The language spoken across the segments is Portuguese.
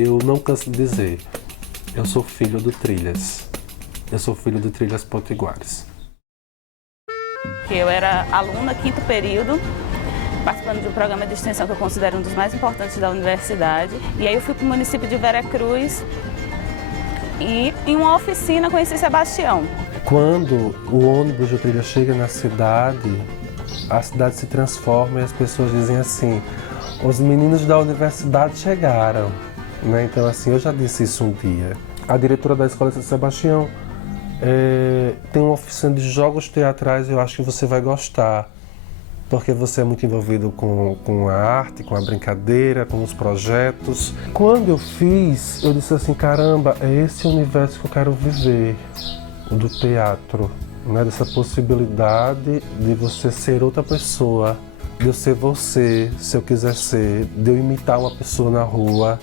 eu não canso de dizer, eu sou filho do Trilhas. Eu sou filho do Trilhas Potiguares. Eu era aluna, 5º período, participando de um programa de extensão que eu considero um dos mais importantes da universidade. E aí eu fui para o município de Veracruz e em uma oficina conheci Sebastião. Quando o ônibus do Trilha chega na cidade, a cidade se transforma e as pessoas dizem assim, os meninos da universidade chegaram. Né? Então assim, eu já disse isso um dia. A diretora da Escola São Sebastião tem uma oficina de jogos teatrais, eu acho que você vai gostar. Porque você é muito envolvido com a arte, com a brincadeira, com os projetos. Quando eu fiz, eu disse assim, caramba, é esse universo que eu quero viver, o do teatro, né? Dessa possibilidade de você ser outra pessoa, de eu ser você, se eu quiser ser, de eu imitar uma pessoa na rua,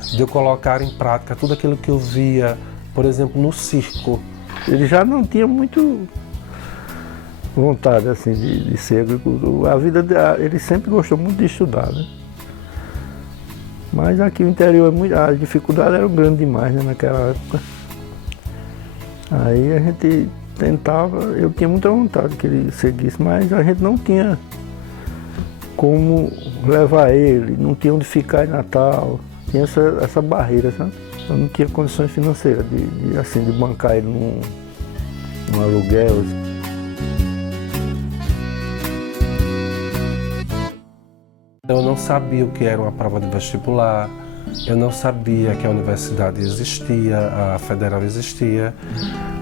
de eu colocar em prática tudo aquilo que eu via, por exemplo, no circo. Ele já não tinha muito vontade assim, de ser agricultor. A vida ele sempre gostou muito de estudar, né? Mas aqui no interior as dificuldades eram grandes demais, né, naquela época. Aí a gente tentava, eu tinha muita vontade que ele seguisse, mas a gente não tinha como levar ele, não tinha onde ficar em Natal, tinha essa barreira, sabe? Eu não tinha condições financeiras de bancar ele num aluguel. Eu não sabia o que era uma prova de vestibular, eu não sabia que a universidade existia, a federal existia,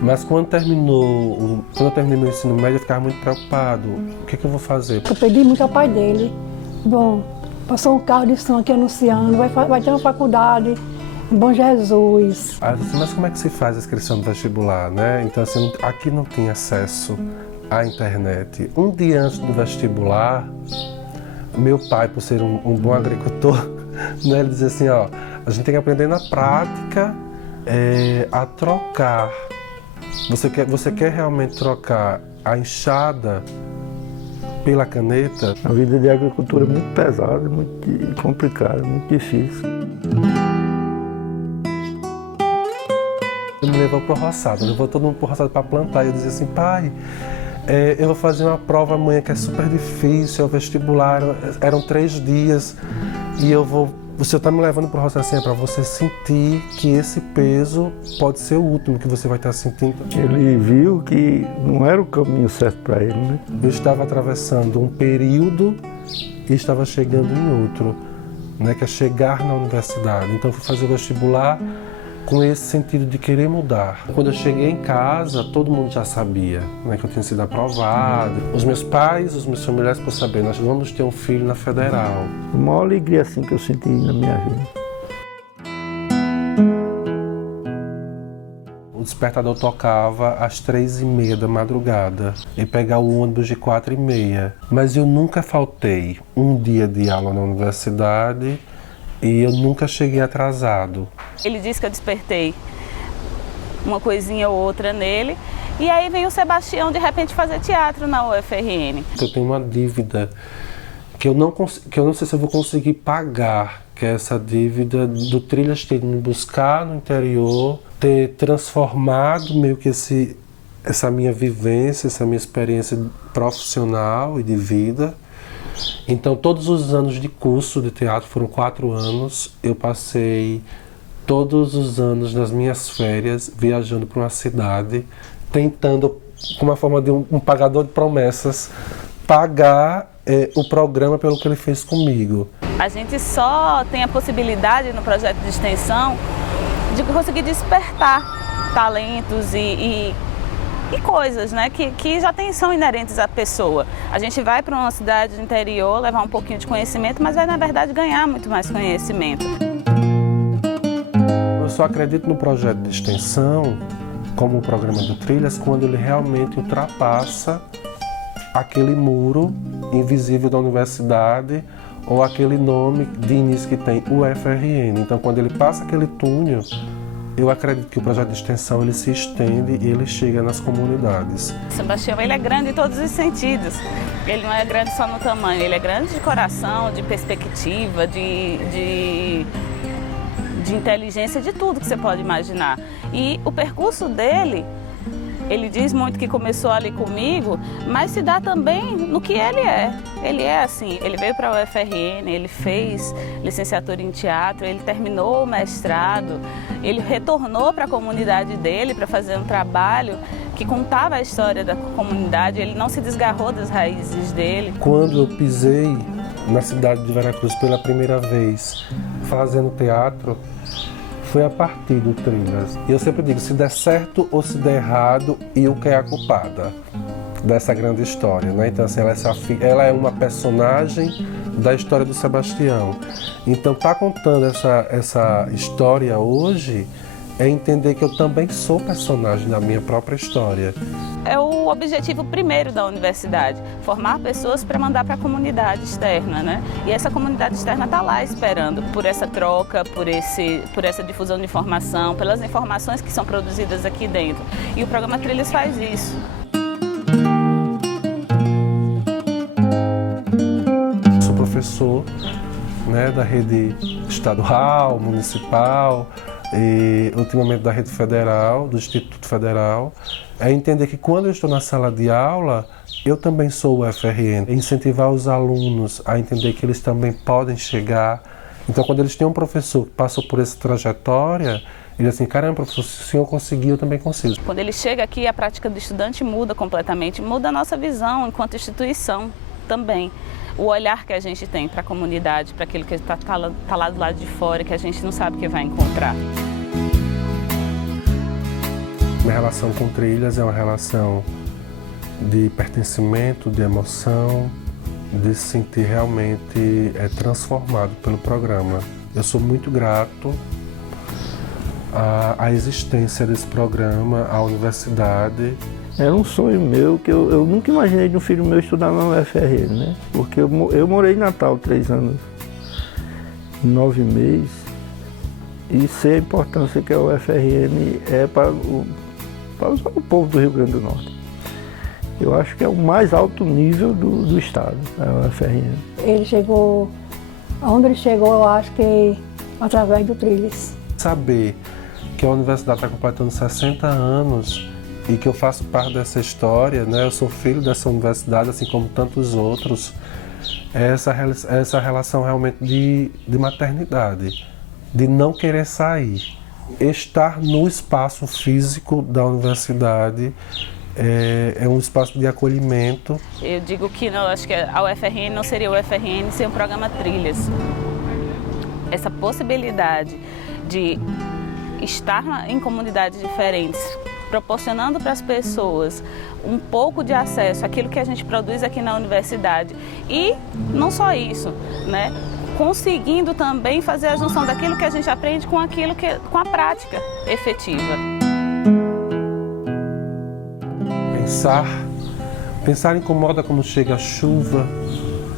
mas quando eu terminei meu ensino médio, eu ficava muito preocupado. O que eu vou fazer? Eu pedi muito ao pai dele. Bom, passou um carro de som aqui anunciando, vai ter uma faculdade em Bom Jesus. Aí eu disse, mas como é que se faz a inscrição do vestibular, né? Então assim, aqui não tinha acesso à internet. Um dia antes do vestibular, meu pai, por ser um bom agricultor, né, ele dizia assim, ó, a gente tem que aprender na prática a trocar. Você quer realmente trocar a enxada pela caneta? A vida de agricultura é muito pesada, muito complicada, muito difícil. Ele me levou pro roçado, levou todo mundo pro roçado para plantar. E eu dizia assim, pai, eu vou fazer uma prova amanhã que é super difícil, é o vestibular, eram 3 dias, e o senhor está me levando para o roçado assim, para você sentir que esse peso pode ser o último que você vai estar sentindo. Ele viu que não era o caminho certo para ele, né? Eu estava atravessando um período e estava chegando em outro, né, que é chegar na universidade. Então eu fui fazer o vestibular com esse sentido de querer mudar. Quando eu cheguei em casa, todo mundo já sabia, né, que eu tinha sido aprovado. Os meus pais, os meus familiares, por saber, nós vamos ter um filho na federal. A maior alegria assim que eu senti na minha vida. O despertador tocava às 3h30 da madrugada e pegar o ônibus de 4h30. Mas eu nunca faltei um dia de aula na universidade e eu nunca cheguei atrasado. Ele disse que eu despertei uma coisinha ou outra nele. E aí vem o Sebastião de repente fazer teatro na UFRN. Eu tenho uma dívida que eu não sei se eu vou conseguir pagar, que é essa dívida do Trilhas ter me buscar no interior, ter transformado meio que essa minha vivência, essa minha experiência profissional e de vida. Então, todos os anos de curso de teatro, foram 4 anos, eu passei todos os anos nas minhas férias viajando para uma cidade, tentando, com uma forma de um pagador de promessas, pagar o programa pelo que ele fez comigo. A gente só tem a possibilidade no projeto de extensão de conseguir despertar talentos e coisas, né, que já são inerentes à pessoa. A gente vai para uma cidade do interior levar um pouquinho de conhecimento, mas vai, na verdade, ganhar muito mais conhecimento. Eu só acredito no projeto de extensão, como o programa do Trilhas, quando ele realmente ultrapassa aquele muro invisível da universidade ou aquele nome de início que tem, UFRN. Então, quando ele passa aquele túnel, eu acredito que o projeto de extensão ele se estende e ele chega nas comunidades. Sebastião, ele é grande em todos os sentidos. Ele não é grande só no tamanho, ele é grande de coração, de perspectiva, de de inteligência, de tudo que você pode imaginar. E o percurso dele, ele diz muito que começou ali comigo, mas se dá também no que ele é. Ele é assim, ele veio para a UFRN, ele fez licenciatura em teatro, ele terminou o mestrado, ele retornou para a comunidade dele para fazer um trabalho que contava a história da comunidade, ele não se desgarrou das raízes dele. Quando eu pisei na cidade de Veracruz pela primeira vez, fazendo teatro, foi a partir do Trilhas. E eu sempre digo, se der certo ou se der errado, eu que é a culpada dessa grande história, né? Então, assim, ela é uma personagem da história do Sebastião. Então, tá contando essa história hoje é entender que eu também sou personagem da minha própria história. É o objetivo primeiro da universidade, formar pessoas para mandar para a comunidade externa, né? E essa comunidade externa está lá esperando por essa troca, por essa difusão de informação, pelas informações que são produzidas aqui dentro. E o programa Trilhas faz isso. Sou professor, né, da rede estadual, municipal, e ultimamente da rede federal, do Instituto Federal, é entender que quando eu estou na sala de aula, eu também sou o UFRN, incentivar os alunos a entender que eles também podem chegar. Então, quando eles têm um professor que passou por essa trajetória, ele assim, caramba, professor, se o senhor conseguiu, eu também consigo. Quando ele chega aqui, a prática do estudante muda completamente, muda a nossa visão enquanto instituição também. O olhar que a gente tem para a comunidade, para aquilo que está lá do lado de fora, que a gente não sabe o que vai encontrar. Minha relação com Trilhas é uma relação de pertencimento, de emoção, de se sentir realmente transformado pelo programa. Eu sou muito grato à existência desse programa, à universidade. Era um sonho meu que eu nunca imaginei de um filho meu estudar na UFRN, né? Porque eu morei em Natal 3 anos, 9 meses, e sei a importância que a UFRN é para o povo do Rio Grande do Norte. Eu acho que é o mais alto nível do estado, a UFRN. Ele chegou, aonde ele chegou, eu acho que através do Trilhas. Saber que a universidade está completando 60 anos e que eu faço parte dessa história, né? Eu sou filho dessa universidade, assim como tantos outros, é essa relação realmente de maternidade, de não querer sair. Estar no espaço físico da universidade é um espaço de acolhimento. Eu digo que não, acho que a UFRN não seria a UFRN sem o programa Trilhas. Essa possibilidade de estar em comunidades diferentes, proporcionando para as pessoas um pouco de acesso àquilo que a gente produz aqui na universidade. E não só isso, né? Conseguindo também fazer a junção daquilo que a gente aprende com com a prática efetiva. Pensar incomoda quando chega a chuva,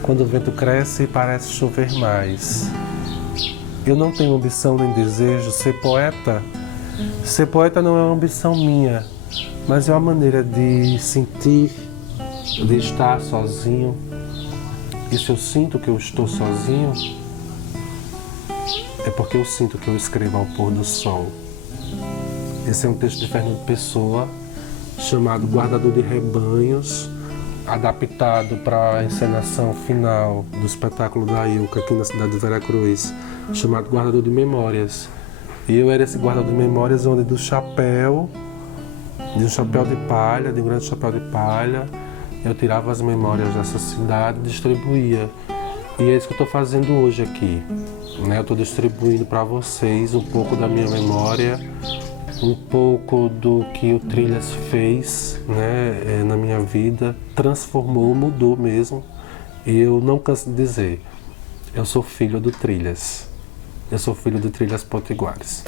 quando o vento cresce e parece chover mais. Eu não tenho ambição nem desejo de ser poeta. Ser poeta não é uma ambição minha, mas é uma maneira de sentir, de estar sozinho. E se eu sinto que eu estou sozinho, é porque eu sinto que eu escrevo ao pôr do sol. Esse é um texto de Fernando Pessoa, chamado Guardador de Rebanhos, adaptado para a encenação final do espetáculo da Ilka aqui na cidade de Veracruz, chamado Guardador de Memórias. E eu era esse guardador de memórias onde de um chapéu de palha, de um grande chapéu de palha, eu tirava as memórias dessa cidade e distribuía. E é isso que eu estou fazendo hoje aqui, né? Eu estou distribuindo para vocês um pouco da minha memória, um pouco do que o Trilhas fez, né, na minha vida, transformou, mudou mesmo. E eu não canso de dizer, eu sou filho do Trilhas. Eu sou filho do Trilhas Potiguares.